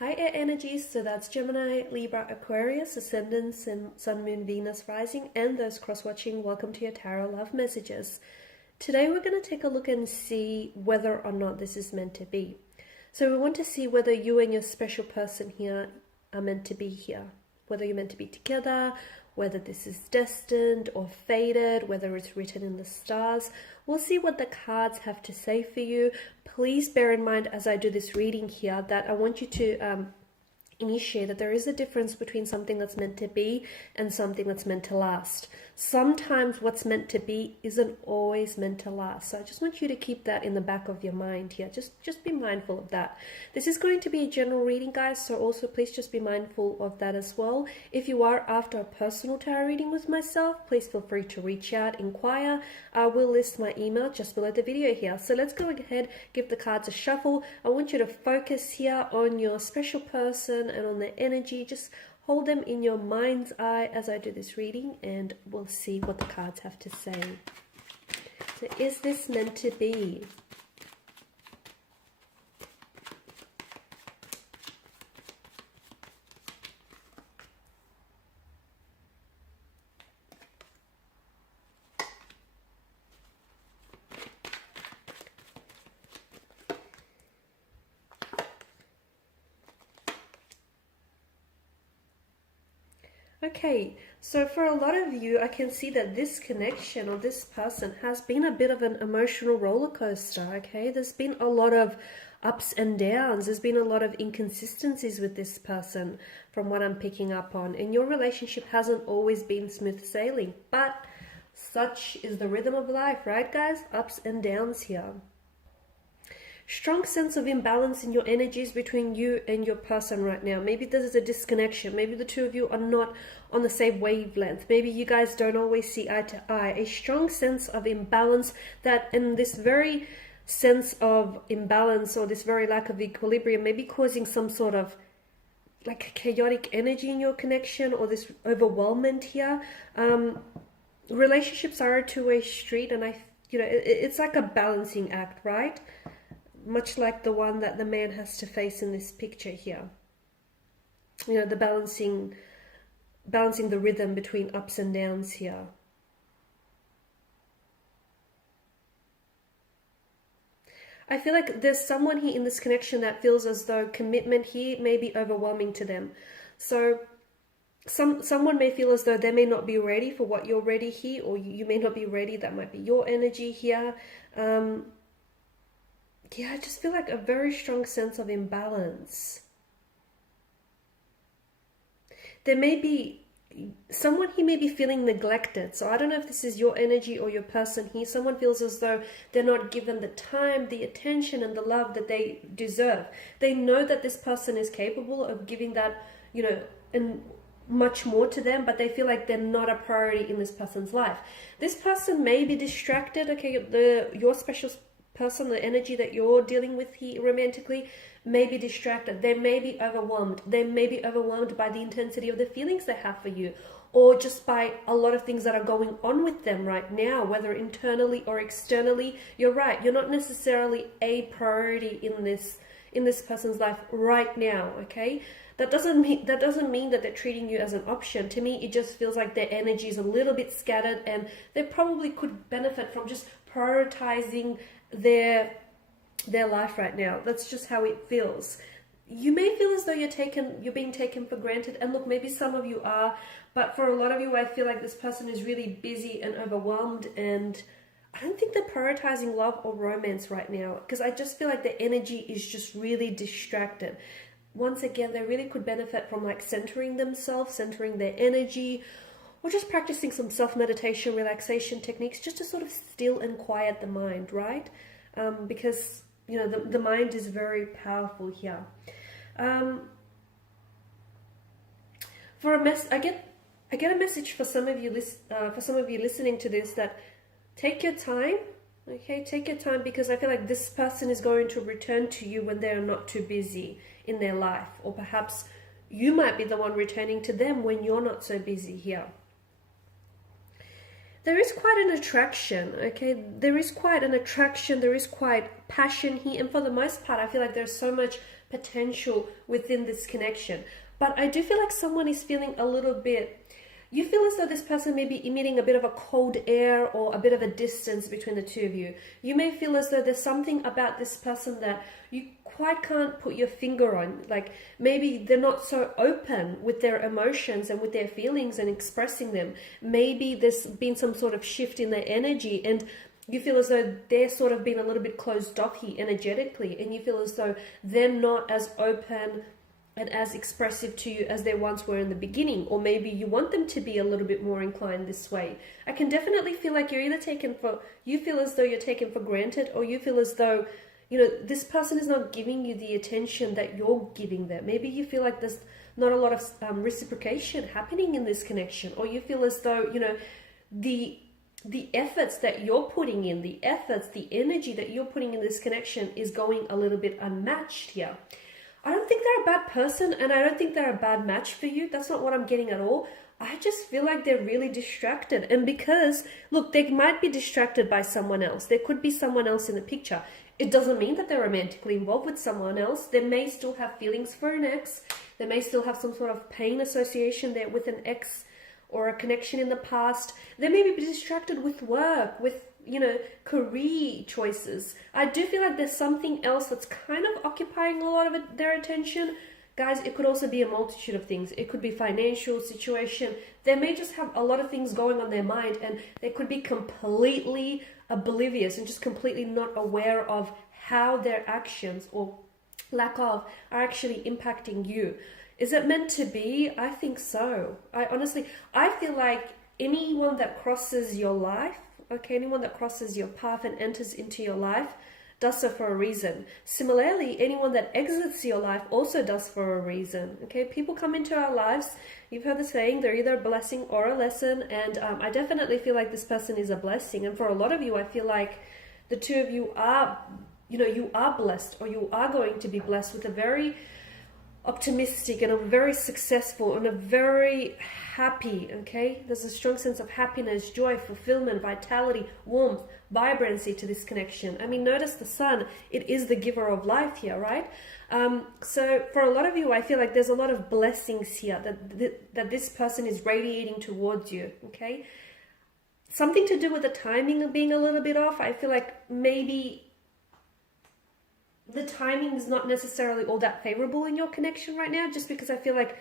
Hi air energies, so that's Gemini, Libra, Aquarius, Ascendant, Sun, Moon, Venus, Rising, and those cross-watching. Welcome to your Tarot Love Messages. Today we're going to take a look and see whether or not this is meant to be. So we want to see whether you and your special person here are meant to be here. Whether you're meant to be together, whether this is destined or fated, whether it's written in the stars. We'll see what the cards have to say for you. Please bear in mind as I do this reading here that I want you to initiate that there is a difference between something that's meant to be and something that's meant to last. Sometimes what's meant to be isn't always meant to last. So I just want you to keep that in the back of your mind here. Just be mindful of that. This is going to be a general reading, guys, so also please just be mindful of that as well. If you are after a personal tarot reading with myself, please feel free to reach out, inquire. I will list my email just below the video here. So let's go ahead, give the cards a shuffle. I want you to focus here on your special person and on the energy. Just hold them in your mind's eye as I do this reading, and we'll see what the cards have to say. So is this meant to be? Okay, so for a lot of you, I can see that this connection or this person has been a bit of an emotional roller coaster, okay? There's been a lot of ups and downs. There's been a lot of inconsistencies with this person from what I'm picking up on. And your relationship hasn't always been smooth sailing, but such is the rhythm of life, right, guys? Ups and downs here. Strong sense of imbalance in your energies between you and your person right now. Maybe there's a disconnection. Maybe the two of you are not on the same wavelength. Maybe you guys don't always see eye to eye. A strong sense of imbalance that, in this very sense of imbalance or this very lack of equilibrium, may be causing some sort of like chaotic energy in your connection or this overwhelmment here. Relationships are a two-way street, and it's like a balancing act, right? Much like the one that the man has to face in this picture here. You know, the balancing the rhythm between ups and downs here. I feel like there's someone here in this connection that feels as though commitment here may be overwhelming to them. So someone may feel as though they may not be ready for what you're ready here, or you may not be ready. That might be your energy here. Yeah, I just feel like a very strong sense of imbalance. There may be someone here may be feeling neglected. So I don't know if this is your energy or your person here. Someone feels as though they're not given the time, the attention, and the love that they deserve. They know that this person is capable of giving that, and much more to them, but they feel like they're not a priority in this person's life. This person may be distracted. Okay, your special person, the energy that you're dealing with here romantically, may be distracted. They may be overwhelmed. They may be overwhelmed by the intensity of the feelings they have for you, or just by a lot of things that are going on with them right now, whether internally or externally. You're right. You're not necessarily a priority in this person's life right now. Okay. That doesn't mean that they're treating you as an option. To me, it just feels like their energy is a little bit scattered, and they probably could benefit from just prioritizing their life right now. That's just how it feels. You may feel as though you're being taken for granted, and look, maybe some of you are, but for a lot of you, I feel like this person is really busy and overwhelmed, and I don't think they're prioritizing love or romance right now, because I just feel like the energy is just really distracted. Once again, they really could benefit from like centering themselves, centering their energy, or just practicing some self-meditation, relaxation techniques, just to sort of still and quiet the mind, right? Because, the mind is very powerful here. I get a message for some of you listening to this, that take your time, okay? Take your time, because I feel like this person is going to return to you when they are not too busy in their life, or perhaps you might be the one returning to them when you're not so busy here. there is quite an attraction, okay? There is quite an attraction, there is quite passion here, and for the most part, I feel like there's so much potential within this connection. But I do feel like someone is feeling a little bit, you feel as though this person may be emitting a bit of a cold air or a bit of a distance between the two of you. You may feel as though there's something about this person that you quite can't put your finger on. Like maybe they're not so open with their emotions and with their feelings and expressing them. Maybe there's been some sort of shift in their energy and you feel as though they're sort of being a little bit closed off here energetically, and you feel as though they're not as open and as expressive to you as they once were in the beginning, or maybe you want them to be a little bit more inclined this way. I can definitely feel like you're either you feel as though you're taken for granted, or you feel as though, you know, this person is not giving you the attention that you're giving them. Maybe you feel like there's not a lot of reciprocation happening in this connection, or you feel as though, you know, the efforts that you're putting in, the energy that you're putting in this connection is going a little bit unmatched here. I don't think they're a bad person, and I don't think they're a bad match for you. That's not what I'm getting at all. I just feel like they're really distracted. And because, look, they might be distracted by someone else. There could be someone else in the picture. It doesn't mean that they're romantically involved with someone else. They may still have feelings for an ex. They may still have some sort of pain association there with an ex or a connection in the past. They may be distracted with work, with, you know, career choices. I do feel like there's something else that's kind of occupying a lot of their attention. Guys, it could also be a multitude of things. It could be financial situation. They may just have a lot of things going on their mind, and they could be completely oblivious and just completely not aware of how their actions or lack of are actually impacting you. Is it meant to be? I think so. I feel like anyone that crosses your life, okay, anyone that crosses your path and enters into your life does so for a reason. Similarly, anyone that exits your life also does for a reason. Okay, people come into our lives. You've heard the saying, they're either a blessing or a lesson. And I definitely feel like this person is a blessing. And for a lot of you, I feel like the two of you are, you know, you are blessed, or you are going to be blessed with a very optimistic and a very successful and a very happy, okay? There's a strong sense of happiness, joy, fulfillment, vitality, warmth, vibrancy to this connection. I mean, notice the sun, it is the giver of life here, right? So for a lot of you, I feel like there's a lot of blessings here that this person is radiating towards you, okay? Something to do with the timing of being a little bit off. I feel like maybe the timing is not necessarily all that favorable in your connection right now, just because I feel like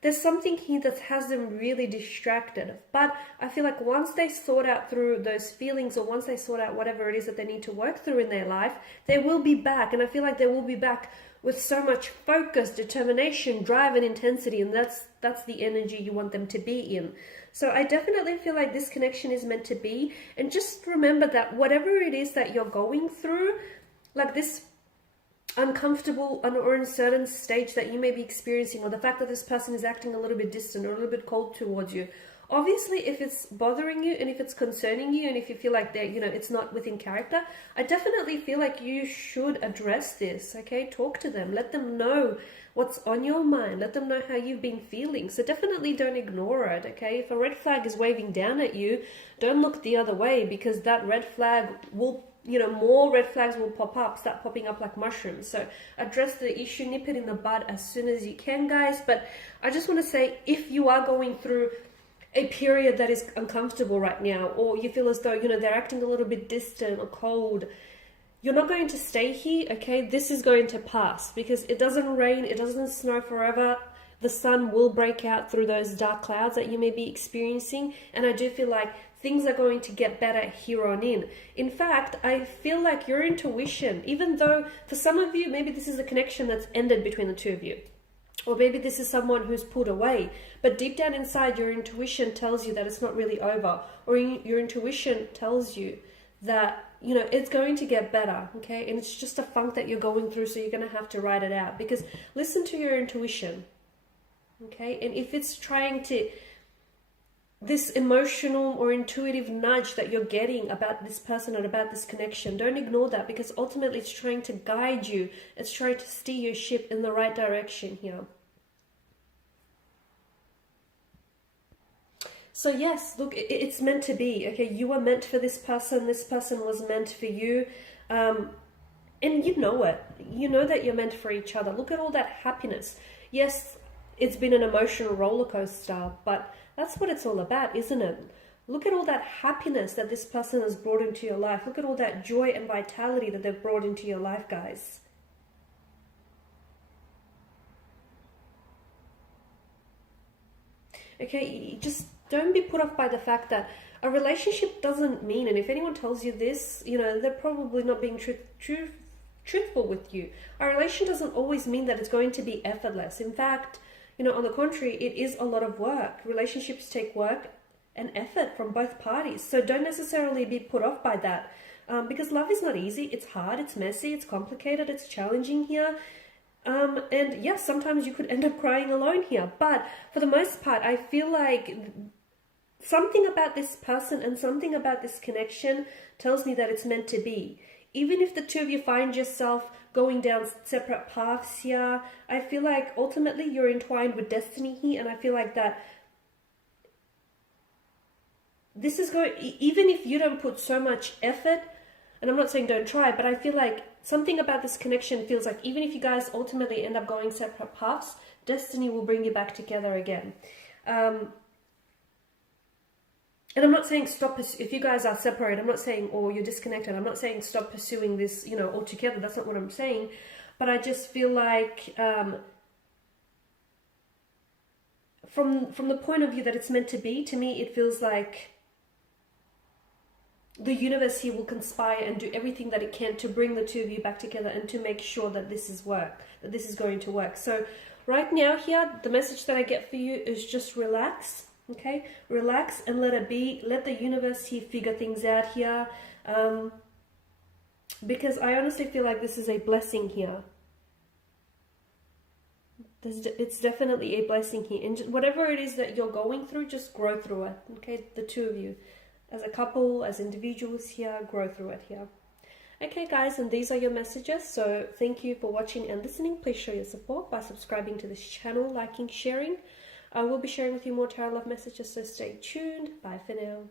there's something here that has them really distracted. But I feel like once they sort out through those feelings, or once they sort out whatever it is that they need to work through in their life, they will be back. And I feel like they will be back with so much focus, determination, drive, and intensity. And that's the energy you want them to be in. So I definitely feel like this connection is meant to be. And just remember that whatever it is that you're going through, like this uncomfortable or uncertain stage that you may be experiencing, or the fact that this person is acting a little bit distant or a little bit cold towards you, obviously if it's bothering you and if it's concerning you and if you feel like that, you know, it's not within character, I definitely feel like you should address this. Okay, talk to them, let them know what's on your mind, let them know how you've been feeling. So definitely don't ignore it. Okay, if a red flag is waving down at you, don't look the other way, because that red flag will, you know, more red flags will start popping up like mushrooms. So address the issue, nip it in the bud as soon as you can, guys. But I just want to say, if you are going through a period that is uncomfortable right now, or you feel as though, you know, they're acting a little bit distant or cold, you're not going to stay here, okay? This is going to pass, because it doesn't rain, it doesn't snow forever. The sun will break out through those dark clouds that you may be experiencing. And I do feel like things are going to get better here on in. In fact, I feel like your intuition, even though for some of you, maybe this is a connection that's ended between the two of you, or maybe this is someone who's pulled away, but deep down inside, your intuition tells you that it's not really over, or your intuition tells you that, you know, it's going to get better, okay? And it's just a funk that you're going through, so you're going to have to ride it out. Because listen to your intuition, okay? And if it's trying to, this emotional or intuitive nudge that you're getting about this person or about this connection, don't ignore that, because ultimately it's trying to guide you. It's trying to steer your ship in the right direction here. So yes, look, it's meant to be, okay? You were meant for this person was meant for you. And you know it. You know that you're meant for each other. Look at all that happiness. Yes, it's been an emotional roller coaster, but that's what it's all about, isn't it? Look at all that happiness that this person has brought into your life. Look at all that joy and vitality that they've brought into your life, guys. Okay, just don't be put off by the fact that a relationship doesn't mean, and if anyone tells you this, you know, they're probably not being truthful with you. A relation doesn't always mean that it's going to be effortless. In fact, you know, on the contrary, it is a lot of work. Relationships take work and effort from both parties. So don't necessarily be put off by that, because love is not easy. It's hard, it's messy, it's complicated, it's challenging here. And yes, sometimes you could end up crying alone here. But for the most part, I feel like something about this person and something about this connection tells me that it's meant to be. Even if the two of you find yourself going down separate paths here, I feel like ultimately you're entwined with destiny here. And I feel like that this is going, even if you don't put so much effort, and I'm not saying don't try, but I feel like something about this connection feels like even if you guys ultimately end up going separate paths, destiny will bring you back together again. And I'm not saying stop, if you guys are separated, I'm not saying, or you're disconnected, I'm not saying stop pursuing this, you know, altogether. That's not what I'm saying. But I just feel like from the point of view that it's meant to be, to me, it feels like the universe here will conspire and do everything that it can to bring the two of you back together and to make sure that this is going to work. So right now here, the message that I get for you is just relax. Okay, relax and let it be. Let the universe here figure things out here, because I honestly feel like this is a blessing here. It's definitely a blessing here, and whatever it is that you're going through, just grow through it. Okay, the two of you, as a couple, as individuals here, grow through it here. Okay guys, and these are your messages. So thank you for watching and listening. Please show your support by subscribing to this channel, liking, sharing. I will be sharing with you more tarot love messages, so stay tuned. Bye for now.